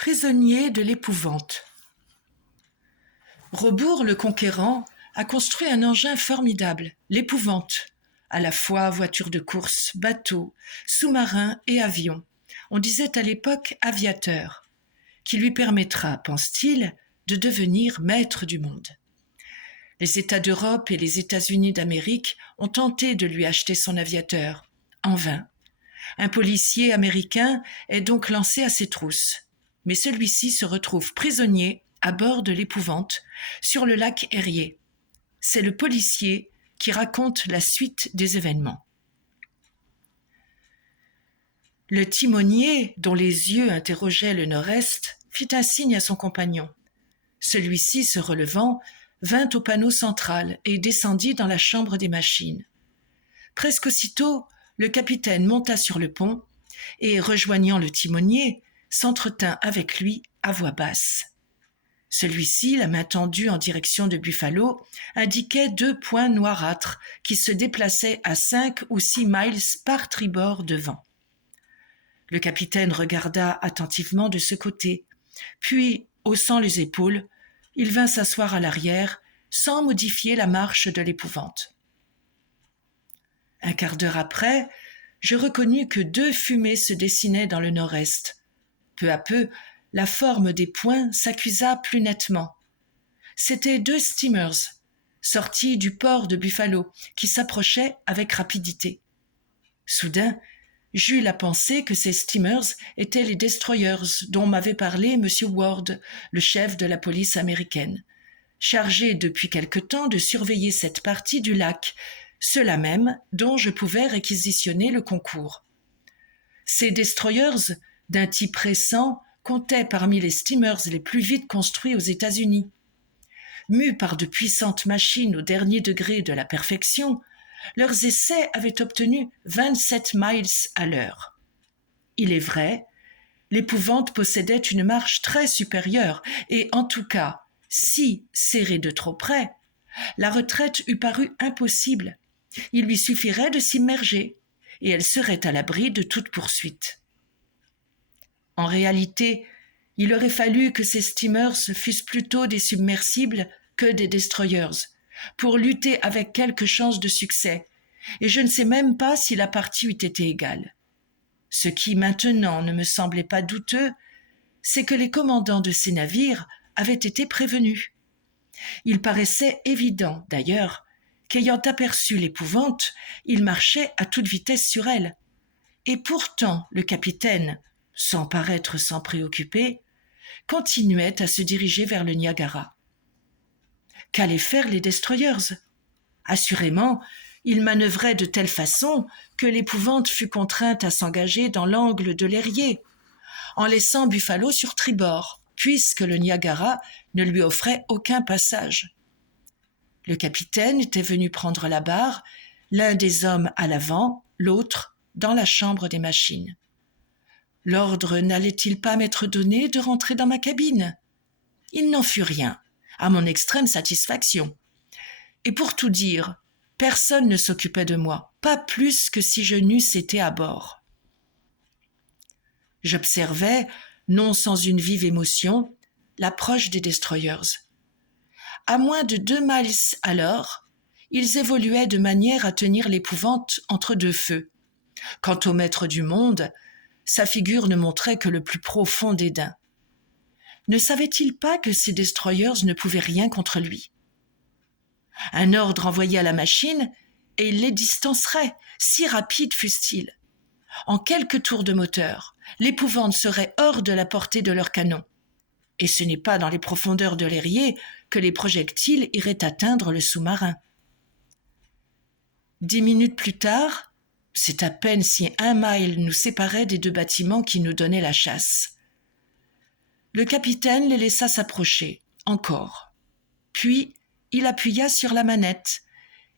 Prisonnier de l'épouvante. Rebours le Conquérant a construit un engin formidable, l'épouvante, à la fois voiture de course, bateau, sous-marin et avion. On disait à l'époque aviateur, qui lui permettra, pense-t-il, de devenir maître du monde. Les États d'Europe et les États-Unis d'Amérique ont tenté de lui acheter son aviateur, en vain. Un policier américain est donc lancé à ses trousses. Mais celui-ci se retrouve prisonnier à bord de l'épouvante sur le lac Erie. C'est le policier qui raconte la suite des événements. Le timonier, dont les yeux interrogeaient le nord-est, fit un signe à son compagnon. Celui-ci, se relevant, vint au panneau central et descendit dans la chambre des machines. Presque aussitôt, le capitaine monta sur le pont et, rejoignant le timonier, s'entretint avec lui à voix basse. Celui-ci, la main tendue en direction de Buffalo, indiquait 2 points noirâtres qui se déplaçaient à 5 ou 6 miles par tribord de vent. Le capitaine regarda attentivement de ce côté, puis, haussant les épaules, il vint s'asseoir à l'arrière, sans modifier la marche de l'épouvante. Un quart d'heure après, je reconnus que 2 fumées se dessinaient dans le nord-est. Peu à peu, la forme des points s'accusa plus nettement. C'étaient 2 steamers, sortis du port de Buffalo, qui s'approchaient avec rapidité. Soudain, j'eus la pensée que ces steamers étaient les destroyers dont m'avait parlé M. Ward, le chef de la police américaine, chargé depuis quelque temps de surveiller cette partie du lac, ceux-là même dont je pouvais réquisitionner le concours. Ces destroyers, d'un type récent, comptaient parmi les steamers les plus vite construits aux États-Unis. Mus par de puissantes machines au dernier degré de la perfection, leurs essais avaient obtenu 27 miles à l'heure. Il est vrai, l'épouvante possédait une marche très supérieure et, en tout cas, si serrée de trop près, la retraite eût paru impossible. Il lui suffirait de s'immerger et elle serait à l'abri de toute poursuite. En réalité, il aurait fallu que ces steamers fussent plutôt des submersibles que des destroyers, pour lutter avec quelque chance de succès, et je ne sais même pas si la partie eût été égale. Ce qui maintenant ne me semblait pas douteux, c'est que les commandants de ces navires avaient été prévenus. Il paraissait évident, d'ailleurs, qu'ayant aperçu l'épouvante, ils marchaient à toute vitesse sur elle. Et pourtant, le capitaine, sans paraître s'en préoccuper, continuait à se diriger vers le Niagara. Qu'allaient faire les destroyers ? Assurément, ils manœuvraient de telle façon que l'épouvante fut contrainte à s'engager dans l'angle de l'Erie, en laissant Buffalo sur tribord, puisque le Niagara ne lui offrait aucun passage. Le capitaine était venu prendre la barre, l'un des hommes à l'avant, l'autre dans la chambre des machines. L'ordre n'allait-il pas m'être donné de rentrer dans ma cabine ? Il n'en fut rien, à mon extrême satisfaction. Et pour tout dire, personne ne s'occupait de moi, pas plus que si je n'eusse été à bord. J'observais, non sans une vive émotion, l'approche des destroyers. À moins de 2 miles à l'heure, ils évoluaient de manière à tenir l'épouvante entre 2 feux. Quant au maître du monde, sa figure ne montrait que le plus profond dédain. Ne savait-il pas que ces destroyers ne pouvaient rien contre lui ? Un ordre envoyé à la machine, et il les distancerait, si rapides fussent-ils. En quelques tours de moteur, l'épouvante serait hors de la portée de leurs canons. Et ce n'est pas dans les profondeurs de l'Erie que les projectiles iraient atteindre le sous-marin. 10 minutes plus tard, c'est à peine si 1 mile nous séparait des 2 bâtiments qui nous donnaient la chasse. Le capitaine les laissa s'approcher, encore. Puis, il appuya sur la manette,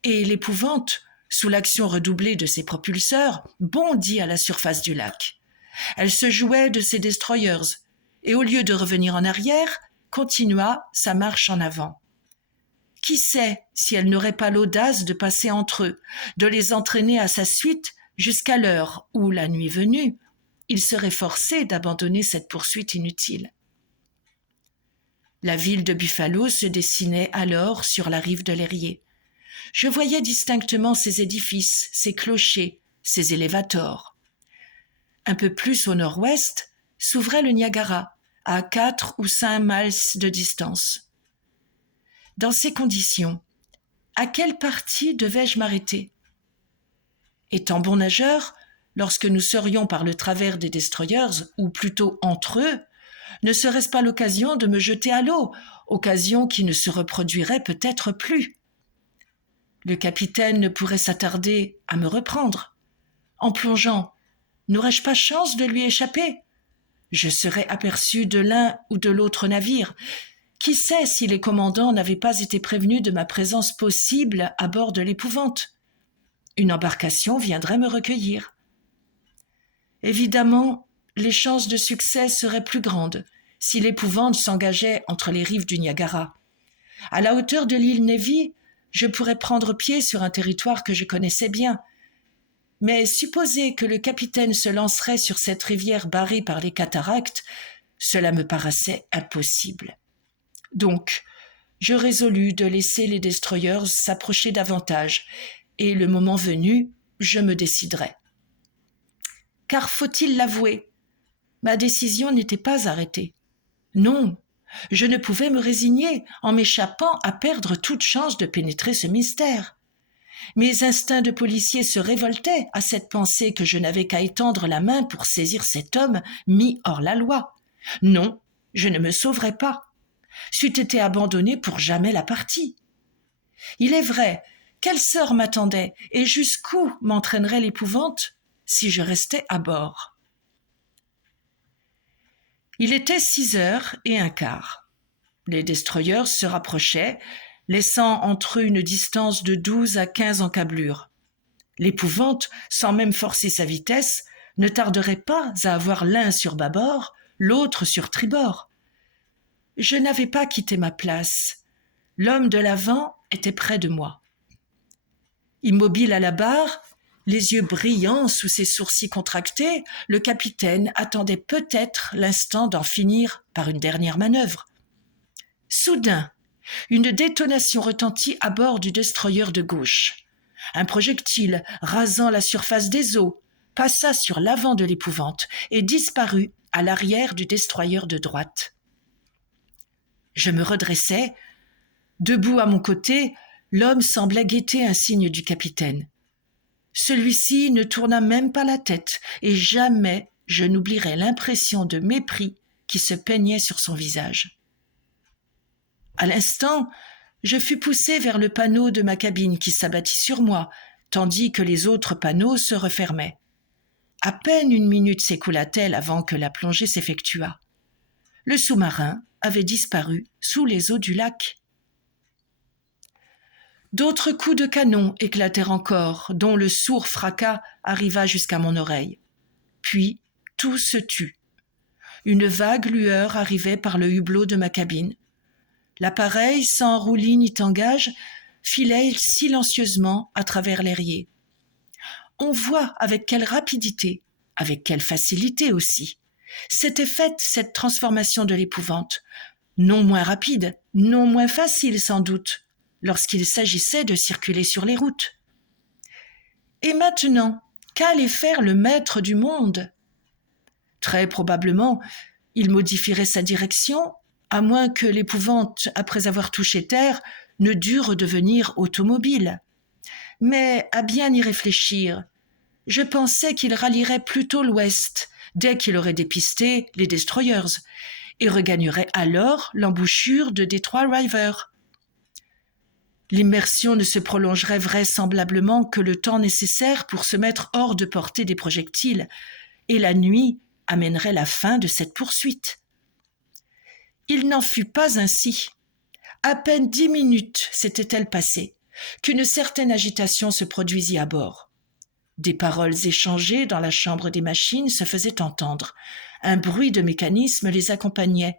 et l'épouvante, sous l'action redoublée de ses propulseurs, bondit à la surface du lac. Elle se jouait de ses destroyers, et au lieu de revenir en arrière, continua sa marche en avant. Qui sait si elle n'aurait pas l'audace de passer entre eux, de les entraîner à sa suite jusqu'à l'heure où, la nuit venue, il serait forcé d'abandonner cette poursuite inutile. La ville de Buffalo se dessinait alors sur la rive de l'Erie. Je voyais distinctement ses édifices, ses clochers, ses élévators. Un peu plus au nord-ouest s'ouvrait le Niagara, à 4 ou 5 miles de distance. Dans ces conditions, à quelle partie devais-je m'arrêter ? Étant bon nageur, lorsque nous serions par le travers des destroyers, ou plutôt entre eux, ne serait-ce pas l'occasion de me jeter à l'eau, occasion qui ne se reproduirait peut-être plus ? Le capitaine ne pourrait s'attarder à me reprendre. En plongeant, n'aurais-je pas chance de lui échapper ? Je serais aperçu de l'un ou de l'autre navire. Qui sait si les commandants n'avaient pas été prévenus de ma présence possible à bord de l'Épouvante ? Une embarcation viendrait me recueillir. Évidemment, les chances de succès seraient plus grandes si l'Épouvante s'engageait entre les rives du Niagara. À la hauteur de l'île Navy, je pourrais prendre pied sur un territoire que je connaissais bien. Mais supposer que le capitaine se lancerait sur cette rivière barrée par les cataractes, cela me paraissait impossible. Donc, je résolus de laisser les destroyers s'approcher davantage, et le moment venu, je me déciderai. Car faut-il l'avouer, ma décision n'était pas arrêtée. Non, je ne pouvais me résigner en m'échappant à perdre toute chance de pénétrer ce mystère. Mes instincts de policier se révoltaient à cette pensée que je n'avais qu'à étendre la main pour saisir cet homme mis hors la loi. Non, je ne me sauverais pas. C'eût été abandonné pour jamais la partie. Il est vrai, quel sort m'attendait et jusqu'où m'entraînerait l'Épouvante si je restais à bord ? Il était 6h15. Les destroyers se rapprochaient, laissant entre eux une distance de 12 à 15 encablures. L'Épouvante, sans même forcer sa vitesse, ne tarderait pas à avoir l'un sur bâbord, l'autre sur tribord. Je n'avais pas quitté ma place. L'homme de l'avant était près de moi. Immobile à la barre, les yeux brillants sous ses sourcils contractés, le capitaine attendait peut-être l'instant d'en finir par une dernière manœuvre. Soudain, une détonation retentit à bord du destroyer de gauche. Un projectile, rasant la surface des eaux, passa sur l'avant de l'Épouvante et disparut à l'arrière du destroyer de droite. Je me redressai. Debout à mon côté, l'homme semblait guetter un signe du capitaine. Celui-ci ne tourna même pas la tête, et jamais je n'oublierai l'impression de mépris qui se peignait sur son visage. À l'instant, je fus poussé vers le panneau de ma cabine qui s'abattit sur moi, tandis que les autres panneaux se refermaient. À peine une minute s'écoula-t-elle avant que la plongée s'effectuât. Le sous-marin avait disparu sous les eaux du lac. D'autres coups de canon éclatèrent encore, dont le sourd fracas arriva jusqu'à mon oreille. Puis tout se tut. Une vague lueur arrivait par le hublot de ma cabine. L'appareil, sans roulis ni tangage, filait silencieusement à travers l'Erie. On voit avec quelle rapidité, avec quelle facilité aussi, s'était faite cette transformation de l'Épouvante, non moins rapide, non moins facile sans doute, lorsqu'il s'agissait de circuler sur les routes. Et maintenant, qu'allait faire le maître du monde ? Très probablement, il modifierait sa direction, à moins que l'Épouvante, après avoir touché terre, ne dût redevenir automobile. Mais à bien y réfléchir, je pensais qu'il rallierait plutôt l'ouest, dès qu'il aurait dépisté les destroyers, et regagnerait alors l'embouchure de Detroit River. L'immersion ne se prolongerait vraisemblablement que le temps nécessaire pour se mettre hors de portée des projectiles, et la nuit amènerait la fin de cette poursuite. Il n'en fut pas ainsi. À peine 10 minutes s'étaient-elles passées, qu'une certaine agitation se produisit à bord. Des paroles échangées dans la chambre des machines se faisaient entendre. Un bruit de mécanisme les accompagnait.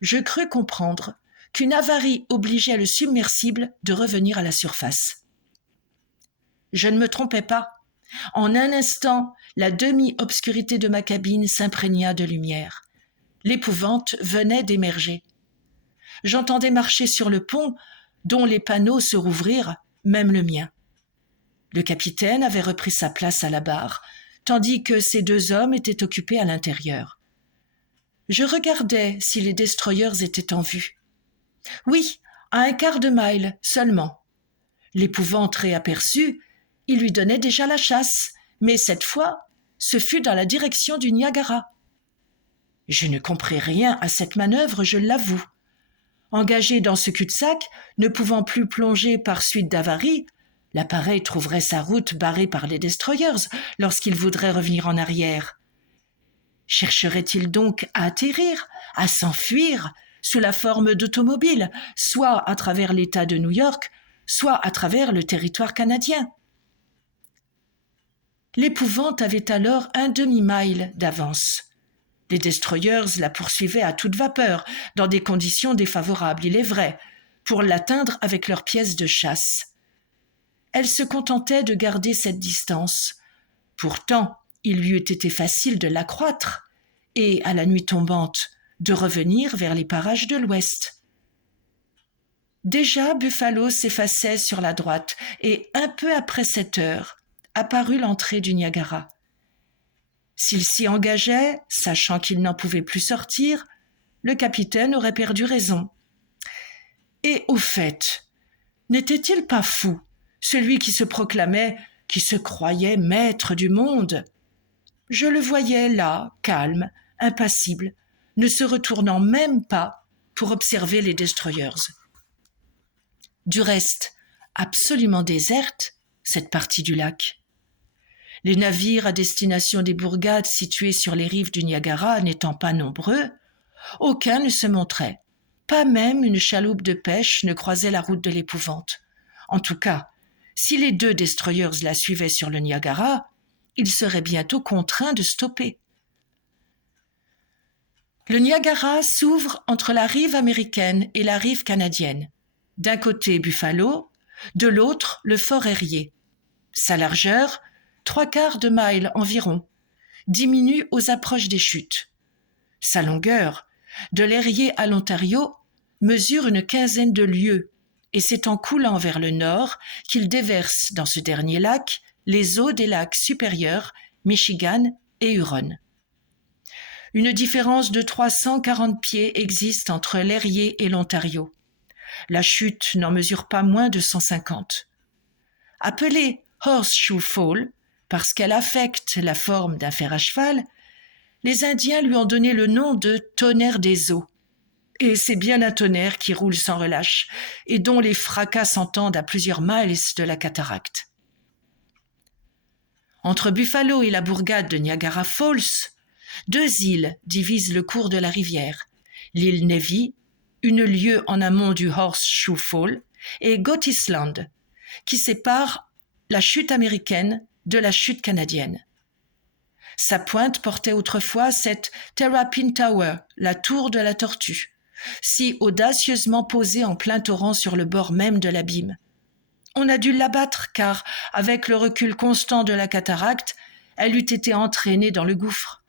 Je crus comprendre qu'une avarie obligeait le submersible de revenir à la surface. Je ne me trompais pas. En un instant, la demi-obscurité de ma cabine s'imprégna de lumière. L'épouvante venait d'émerger. J'entendais marcher sur le pont, dont les panneaux se rouvrirent, même le mien. Le capitaine avait repris sa place à la barre, tandis que ces deux hommes étaient occupés à l'intérieur. Je regardais si les destroyers étaient en vue. Oui, à un quart de mille seulement. L'épouvante réaperçue, il lui donnait déjà la chasse, mais cette fois, ce fut dans la direction du Niagara. Je ne compris rien à cette manœuvre, je l'avoue. Engagé dans ce cul-de-sac, ne pouvant plus plonger par suite d'avaries, l'appareil trouverait sa route barrée par les destroyers lorsqu'il voudrait revenir en arrière. Chercherait-il donc à atterrir, à s'enfuir, sous la forme d'automobiles, soit à travers l'État de New York, soit à travers le territoire canadien? L'épouvante avait alors un demi-mille d'avance. Les destroyers la poursuivaient à toute vapeur, dans des conditions défavorables, il est vrai, pour l'atteindre avec leurs pièces de chasse. Elle se contentait de garder cette distance. Pourtant, il lui eût été facile de l'accroître et, à la nuit tombante, de revenir vers les parages de l'Ouest. Déjà Buffalo s'effaçait sur la droite et, un peu après 7 heures, apparut l'entrée du Niagara. S'il s'y engageait, sachant qu'il n'en pouvait plus sortir, le capitaine aurait perdu raison. Et au fait, n'était-il pas fou, celui qui se proclamait, qui se croyait maître du monde? Je le voyais là, calme, impassible, ne se retournant même pas pour observer les destroyers. Du reste, absolument déserte, cette partie du lac. Les navires à destination des bourgades situées sur les rives du Niagara n'étant pas nombreux, aucun ne se montrait. Pas même une chaloupe de pêche ne croisait la route de l'épouvante. En tout cas, si les deux destroyers la suivaient sur le Niagara, ils seraient bientôt contraints de stopper. Le Niagara s'ouvre entre la rive américaine et la rive canadienne. D'un côté Buffalo, de l'autre le fort Erie. Sa largeur, 3/4 de mille environ, diminue aux approches des chutes. Sa longueur, de l'Erie à l'Ontario, mesure une quinzaine de lieues, et c'est en coulant vers le nord qu'il déverse dans ce dernier lac les eaux des lacs supérieurs, Michigan et Huron. Une différence de 340 pieds existe entre l'Erie et l'Ontario. La chute n'en mesure pas moins de 150. Appelée Horseshoe Fall, parce qu'elle affecte la forme d'un fer à cheval, les Indiens lui ont donné le nom de tonnerre des eaux. Et c'est bien un tonnerre qui roule sans relâche et dont les fracas s'entendent à plusieurs miles de la cataracte. Entre Buffalo et la bourgade de Niagara Falls, 2 îles divisent le cours de la rivière, l'île Navy, une lieue en amont du Horseshoe Fall, et Gottisland, qui sépare la chute américaine de la chute canadienne. Sa pointe portait autrefois cette Terrapin Tower, la tour de la tortue, si audacieusement posée en plein torrent sur le bord même de l'abîme. On a dû l'abattre car, avec le recul constant de la cataracte, elle eût été entraînée dans le gouffre.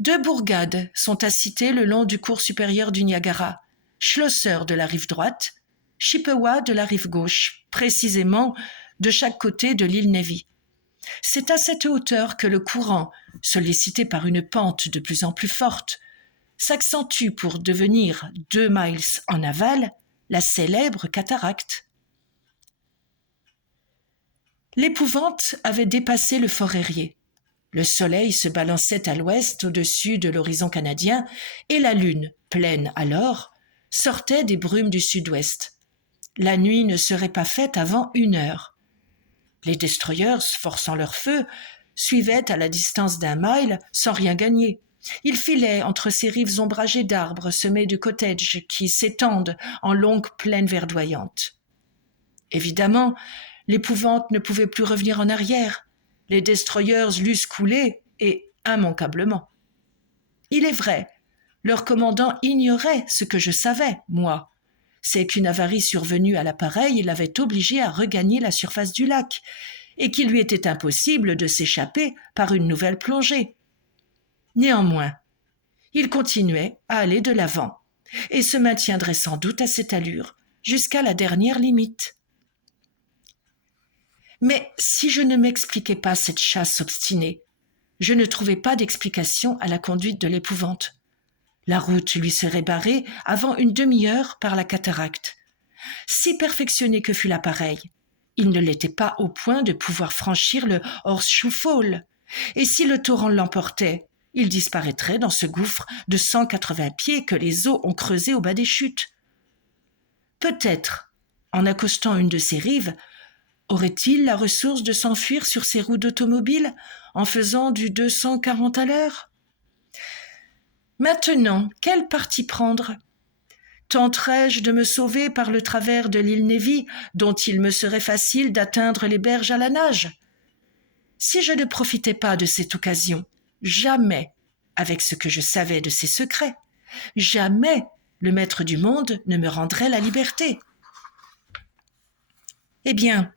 2 bourgades sont à citer le long du cours supérieur du Niagara, Schlosser de la rive droite, Chippewa de la rive gauche, précisément de chaque côté de l'île Navy. C'est à cette hauteur que le courant, sollicité par une pente de plus en plus forte, s'accentue pour devenir 2 miles en aval, la célèbre cataracte. L'épouvante avait dépassé le fort Erie. Le soleil se balançait à l'ouest au-dessus de l'horizon canadien et la lune, pleine alors, sortait des brumes du sud-ouest. La nuit ne serait pas faite avant 1 heure. Les destroyers, forçant leur feu, suivaient à la distance d'1 mile sans rien gagner. Ils filaient entre ces rives ombragées d'arbres semés de cottages qui s'étendent en longues plaines verdoyantes. Évidemment, l'épouvante ne pouvait plus revenir en arrière. Les destroyers l'eussent coulé, et immanquablement. Il est vrai, leur commandant ignorait ce que je savais, moi. C'est qu'une avarie survenue à l'appareil l'avait obligé à regagner la surface du lac, et qu'il lui était impossible de s'échapper par une nouvelle plongée. Néanmoins, il continuait à aller de l'avant et se maintiendrait sans doute à cette allure jusqu'à la dernière limite. Mais si je ne m'expliquais pas cette chasse obstinée, je ne trouvais pas d'explication à la conduite de l'épouvante. La route lui serait barrée avant une demi-heure par la cataracte. Si perfectionné que fût l'appareil, il ne l'était pas au point de pouvoir franchir le Horseshoe Fall. Et si le torrent l'emportait, il disparaîtrait dans ce gouffre de 180 pieds que les eaux ont creusé au bas des chutes. Peut-être, en accostant une de ces rives, aurait-il la ressource de s'enfuir sur ses roues d'automobile en faisant du 240 à l'heure? Maintenant, quel parti prendre? Tenterais-je de me sauver par le travers de l'île Nevis, dont il me serait facile d'atteindre les berges à la nage? Si je ne profitais pas de cette occasion, jamais, avec ce que je savais de ses secrets, jamais le maître du monde ne me rendrait la liberté. Eh bien,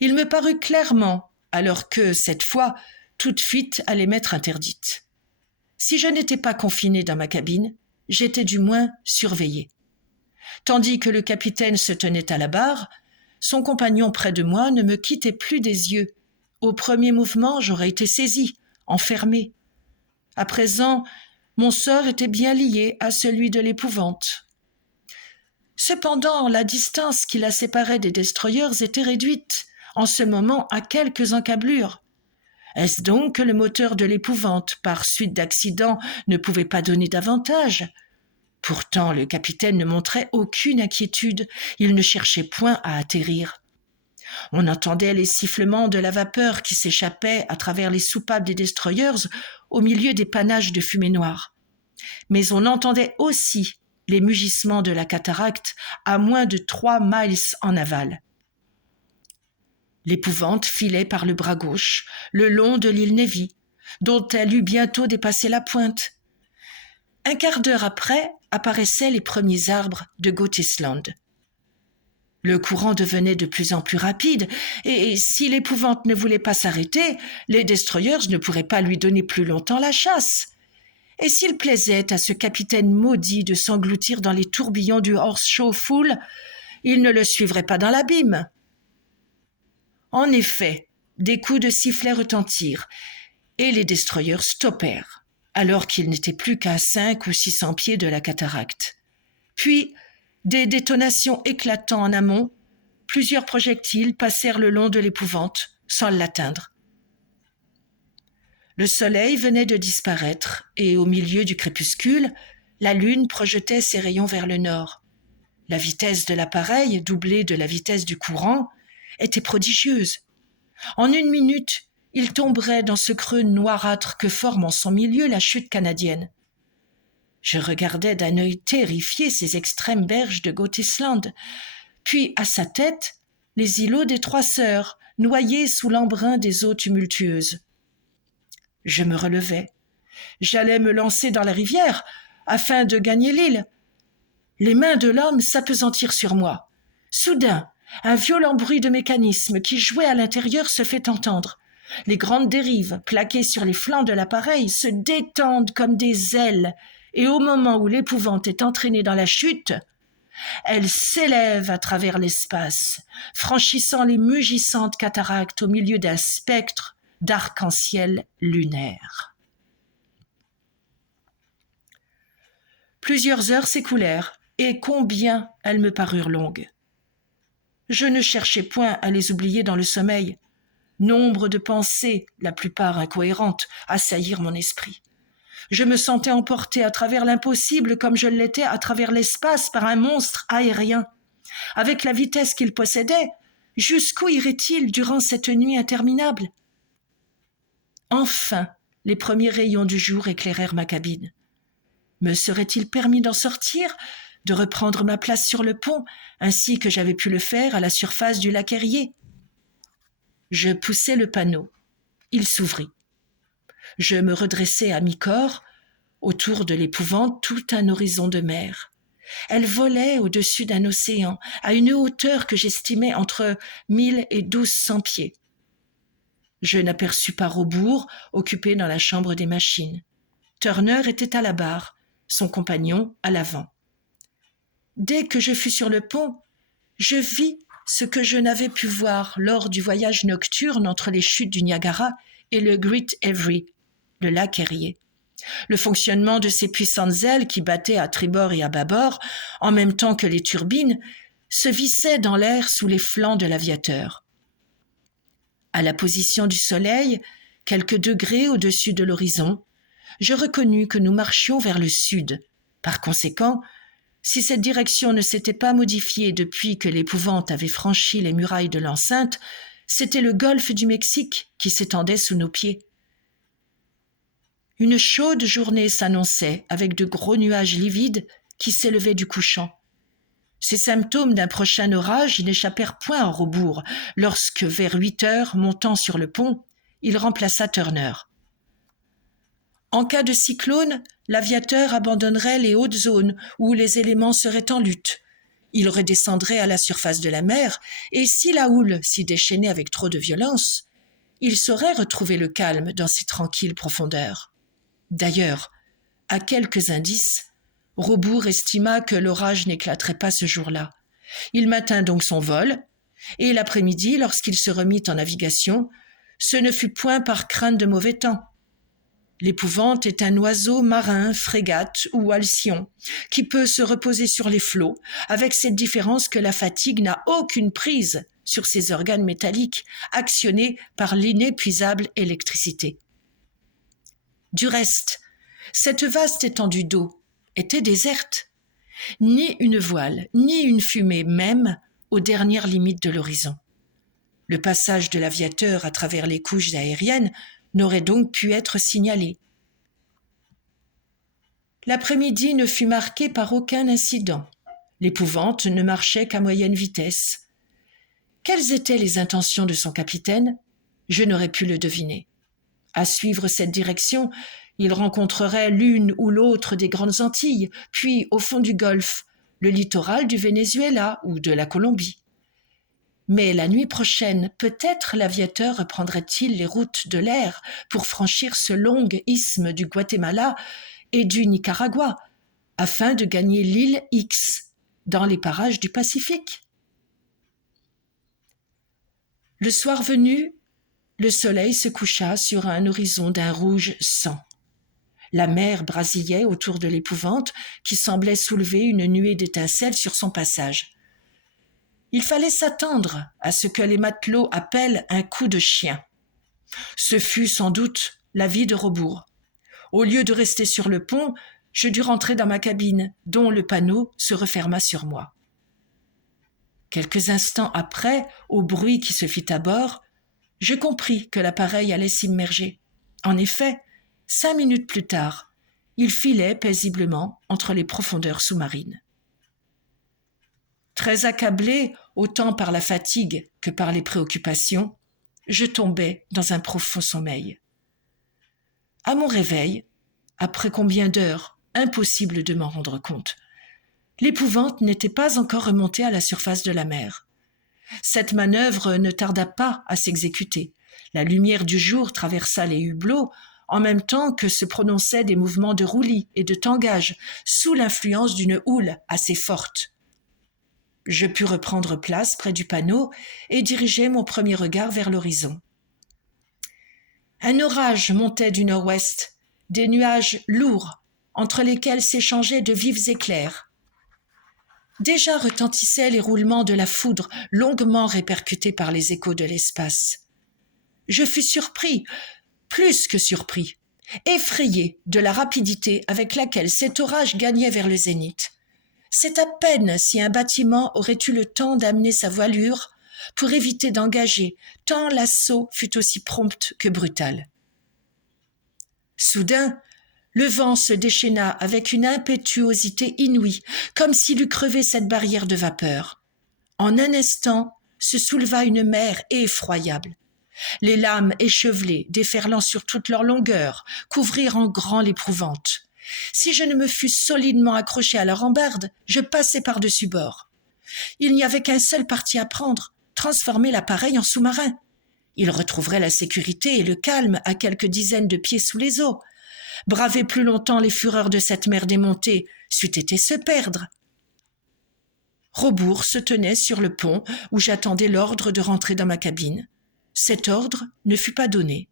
il me parut clairement, alors que, cette fois, toute fuite allait m'être interdite. Si je n'étais pas confiné dans ma cabine, j'étais du moins surveillé. Tandis que le capitaine se tenait à la barre, son compagnon près de moi ne me quittait plus des yeux. Au premier mouvement, j'aurais été saisi, enfermé. À présent, mon sort était bien lié à celui de l'épouvante. Cependant, la distance qui la séparait des destroyers était réduite, en ce moment à quelques encablures. Est-ce donc que le moteur de l'épouvante, par suite d'accident, ne pouvait pas donner davantage? Pourtant, le capitaine ne montrait aucune inquiétude, il ne cherchait point à atterrir. On entendait les sifflements de la vapeur qui s'échappait à travers les soupapes des destroyers au milieu des panaches de fumée noire. Mais on entendait aussi les mugissements de la cataracte à moins de 3 miles en aval. L'épouvante filait par le bras gauche, le long de l'île Nevis, dont elle eut bientôt dépassé la pointe. Un quart d'heure après apparaissaient les premiers arbres de Gotisland. Le courant devenait de plus en plus rapide, et si l'épouvante ne voulait pas s'arrêter, les destroyers ne pourraient pas lui donner plus longtemps la chasse. Et s'il plaisait à ce capitaine maudit de s'engloutir dans les tourbillons du Horseshoe Fall, il ne le suivrait pas dans l'abîme. En effet, des coups de sifflet retentirent, et les destroyers stoppèrent, alors qu'ils n'étaient plus qu'à 500 ou 600 pieds de la cataracte. Puis, des détonations éclatant en amont, plusieurs projectiles passèrent le long de l'épouvante, sans l'atteindre. Le soleil venait de disparaître, et au milieu du crépuscule, la lune projetait ses rayons vers le nord. La vitesse de l'appareil, doublée de la vitesse du courant, était prodigieuse. En 1 minute, il tomberait dans ce creux noirâtre que forme en son milieu la chute canadienne. Je regardais d'un œil terrifié ces extrêmes berges de Gotisland, puis à sa tête, les îlots des Trois Sœurs, noyés sous l'embrun des eaux tumultueuses. Je me relevai. J'allais me lancer dans la rivière afin de gagner l'île. Les mains de l'homme s'appesantirent sur moi. Soudain, un violent bruit de mécanisme qui jouait à l'intérieur se fait entendre. Les grandes dérives, plaquées sur les flancs de l'appareil, se détendent comme des ailes, et au moment où l'épouvante est entraînée dans la chute, elle s'élève à travers l'espace, franchissant les mugissantes cataractes au milieu d'un spectre d'arc-en-ciel lunaire. Plusieurs heures s'écoulèrent, et combien elles me parurent longues. Je ne cherchais point à les oublier dans le sommeil. Nombre de pensées, la plupart incohérentes, assaillirent mon esprit. Je me sentais emporté à travers l'impossible comme je l'étais à travers l'espace par un monstre aérien. Avec la vitesse qu'il possédait, jusqu'où irait-il durant cette nuit interminable? Enfin, les premiers rayons du jour éclairèrent ma cabine. Me serait-il permis d'en sortir, de reprendre ma place sur le pont, ainsi que j'avais pu le faire à la surface du lac Erie? Je poussai le panneau. Il s'ouvrit. Je me redressai à mi-corps. Autour de l'épouvante, tout un horizon de mer. Elle volait au-dessus d'un océan, à une hauteur que j'estimais entre 1000 et 1200 pieds. Je n'aperçus pas Raubourg, occupé dans la chambre des machines. Turner était à la barre, son compagnon à l'avant. Dès que je fus sur le pont, je vis ce que je n'avais pu voir lors du voyage nocturne entre les chutes du Niagara et le Great Erie, le lac Erie. Le fonctionnement de ces puissantes ailes qui battaient à tribord et à bâbord, en même temps que les turbines, se vissait dans l'air sous les flancs de l'aviateur. À la position du soleil, quelques degrés au-dessus de l'horizon, je reconnus que nous marchions vers le sud. Par conséquent, si cette direction ne s'était pas modifiée depuis que l'épouvante avait franchi les murailles de l'enceinte, c'était le golfe du Mexique qui s'étendait sous nos pieds. Une chaude journée s'annonçait avec de gros nuages livides qui s'élevaient du couchant. Ces symptômes d'un prochain orage n'échappèrent point à Raubourg lorsque, vers 8 heures, montant sur le pont, il remplaça Turner. En cas de cyclone, l'aviateur abandonnerait les hautes zones où les éléments seraient en lutte. Il redescendrait à la surface de la mer et si la houle s'y déchaînait avec trop de violence, il saurait retrouver le calme dans ces tranquilles profondeurs. D'ailleurs, à quelques indices, Raubourg estima que l'orage n'éclaterait pas ce jour-là. Il maintint donc son vol, et l'après-midi, lorsqu'il se remit en navigation, ce ne fut point par crainte de mauvais temps. L'épouvante est un oiseau marin, frégate ou alcyon, qui peut se reposer sur les flots, avec cette différence que la fatigue n'a aucune prise sur ses organes métalliques, actionnés par l'inépuisable électricité. Du reste, cette vaste étendue d'eau était déserte. Ni une voile, ni une fumée même aux dernières limites de l'horizon. Le passage de l'aviateur à travers les couches aériennes n'aurait donc pu être signalé. L'après-midi ne fut marqué par aucun incident. L'épouvante ne marchait qu'à moyenne vitesse. Quelles étaient les intentions de son capitaine ? Je n'aurais pu le deviner. À suivre cette direction, il rencontrerait l'une ou l'autre des grandes Antilles, puis au fond du Golfe, le littoral du Venezuela ou de la Colombie. Mais la nuit prochaine, peut-être l'aviateur reprendrait-il les routes de l'air pour franchir ce long isthme du Guatemala et du Nicaragua, afin de gagner l'île X dans les parages du Pacifique. Le soir venu, le soleil se coucha sur un horizon d'un rouge sang. La mer brasillait autour de l'épouvante qui semblait soulever une nuée d'étincelles sur son passage. Il fallait s'attendre à ce que les matelots appellent un coup de chien. Ce fut sans doute l'avis de Raubourg. Au lieu de rester sur le pont, je dus rentrer dans ma cabine, dont le panneau se referma sur moi. Quelques instants après, au bruit qui se fit à bord, je compris que l'appareil allait s'immerger. En effet, 5 minutes plus tard, il filait paisiblement entre les profondeurs sous-marines. Très accablé, autant par la fatigue que par les préoccupations, je tombais dans un profond sommeil. À mon réveil, après combien d'heures, impossible de m'en rendre compte, l'épouvante n'était pas encore remontée à la surface de la mer. Cette manœuvre ne tarda pas à s'exécuter. La lumière du jour traversa les hublots en même temps que se prononçaient des mouvements de roulis et de tangage sous l'influence d'une houle assez forte. Je pus reprendre place près du panneau et diriger mon premier regard vers l'horizon. Un orage montait du nord-ouest, des nuages lourds entre lesquels s'échangeaient de vifs éclairs. Déjà retentissaient les roulements de la foudre longuement répercutés par les échos de l'espace. Je fus surpris, plus que surpris, effrayé de la rapidité avec laquelle cet orage gagnait vers le zénith. C'est à peine si un bâtiment aurait eu le temps d'amener sa voilure pour éviter d'engager, tant l'assaut fut aussi prompt que brutal. Soudain, le vent se déchaîna avec une impétuosité inouïe, comme s'il eût crevé cette barrière de vapeur. En un instant, se souleva une mer effroyable. Les lames échevelées, déferlant sur toute leur longueur, couvrirent en grand l'épouvante. Si je ne me fusse solidement accroché à la rambarde, je passais par-dessus bord. Il n'y avait qu'un seul parti à prendre, transformer l'appareil en sous-marin. Il retrouverait la sécurité et le calme à quelques dizaines de pieds sous les eaux. Braver plus longtemps les fureurs de cette mer démontée c'eût été se perdre. Rebours se tenait sur le pont où j'attendais l'ordre de rentrer dans ma cabine. Cet ordre ne fut pas donné.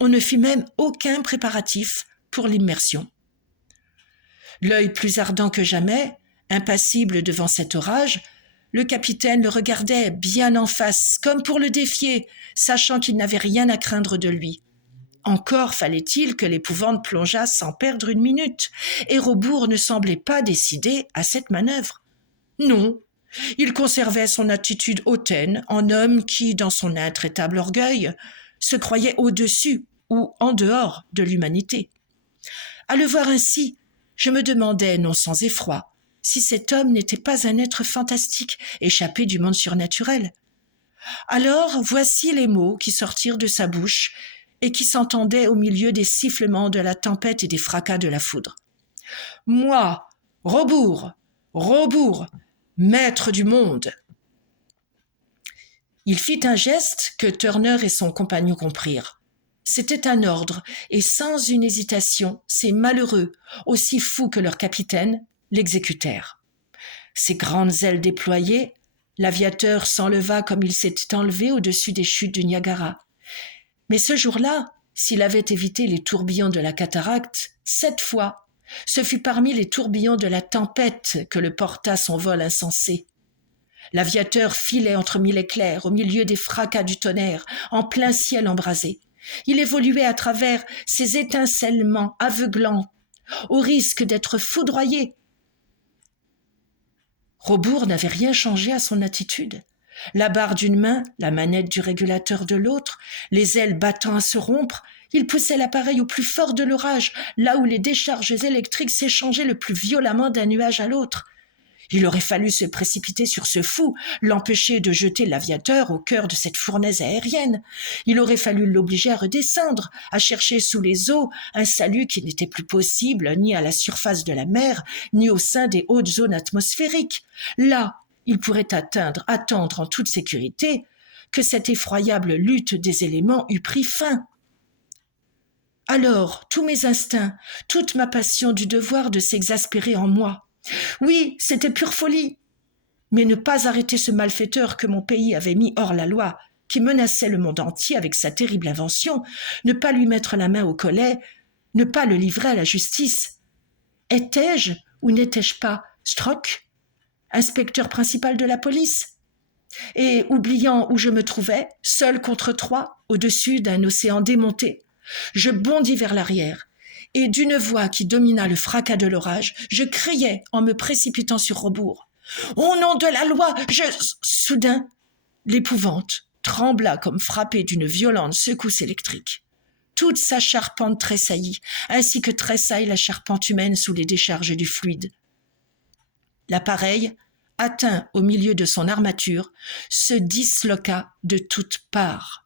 On ne fit même aucun préparatif pour l'immersion. L'œil plus ardent que jamais, impassible devant cet orage, le capitaine le regardait bien en face, comme pour le défier, sachant qu'il n'avait rien à craindre de lui. Encore fallait-il que l'épouvante plongeât sans perdre une minute, et Rebours ne semblait pas décidé à cette manœuvre. Non, il conservait son attitude hautaine en homme qui, dans son intraitable orgueil, se croyait au-dessus ou en dehors de l'humanité. À le voir ainsi, je me demandais, non sans effroi, si cet homme n'était pas un être fantastique, échappé du monde surnaturel. Alors voici les mots qui sortirent de sa bouche et qui s'entendaient au milieu des sifflements de la tempête et des fracas de la foudre. « Moi, Rebours, maître du monde !» Il fit un geste que Turner et son compagnon comprirent. C'était un ordre, et sans une hésitation, ces malheureux, aussi fous que leur capitaine, l'exécutèrent. Ses grandes ailes déployées, l'aviateur s'enleva comme il s'était enlevé au-dessus des chutes du Niagara. Mais ce jour-là, s'il avait évité les tourbillons de la cataracte, 7 fois, ce fut parmi les tourbillons de la tempête que le porta son vol insensé. L'aviateur filait entre mille éclairs, au milieu des fracas du tonnerre, en plein ciel embrasé. Il évoluait à travers ces étincellements aveuglants, au risque d'être foudroyé. Rebours n'avait rien changé à son attitude. La barre d'une main, la manette du régulateur de l'autre, les ailes battant à se rompre, il poussait l'appareil au plus fort de l'orage, là où les décharges électriques s'échangeaient le plus violemment d'un nuage à l'autre. Il aurait fallu se précipiter sur ce fou, l'empêcher de jeter l'aviateur au cœur de cette fournaise aérienne. Il aurait fallu l'obliger à redescendre, à chercher sous les eaux un salut qui n'était plus possible ni à la surface de la mer, ni au sein des hautes zones atmosphériques. Là, il pourrait attendre en toute sécurité que cette effroyable lutte des éléments eût pris fin. Alors, tous mes instincts, toute ma passion du devoir de s'exaspérer en moi. Oui, c'était pure folie. Mais ne pas arrêter ce malfaiteur que mon pays avait mis hors la loi, qui menaçait le monde entier avec sa terrible invention, ne pas lui mettre la main au collet, ne pas le livrer à la justice. Étais-je ou n'étais-je pas Strock, inspecteur principal de la police? Et oubliant où je me trouvais, seul contre 3, au-dessus d'un océan démonté, je bondis vers l'arrière, et d'une voix qui domina le fracas de l'orage, je criai en me précipitant sur Rebours. « Au nom de la loi, Soudain, l'épouvante trembla comme frappée d'une violente secousse électrique. Toute sa charpente tressaillit, ainsi que tressaille la charpente humaine sous les décharges du fluide. L'appareil, atteint au milieu de son armature, se disloqua de toutes parts.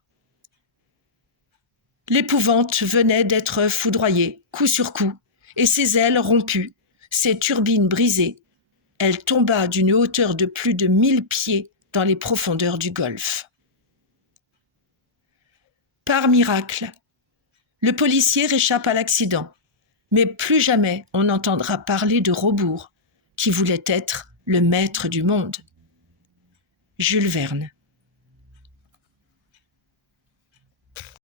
L'épouvante venait d'être foudroyée, coup sur coup, et ses ailes rompues, ses turbines brisées. Elle tomba d'une hauteur de plus de 1000 pieds dans les profondeurs du golfe. Par miracle, le policier réchappe à l'accident, mais plus jamais on n'entendra parler de Rebours, qui voulait être le maître du monde. Jules Verne.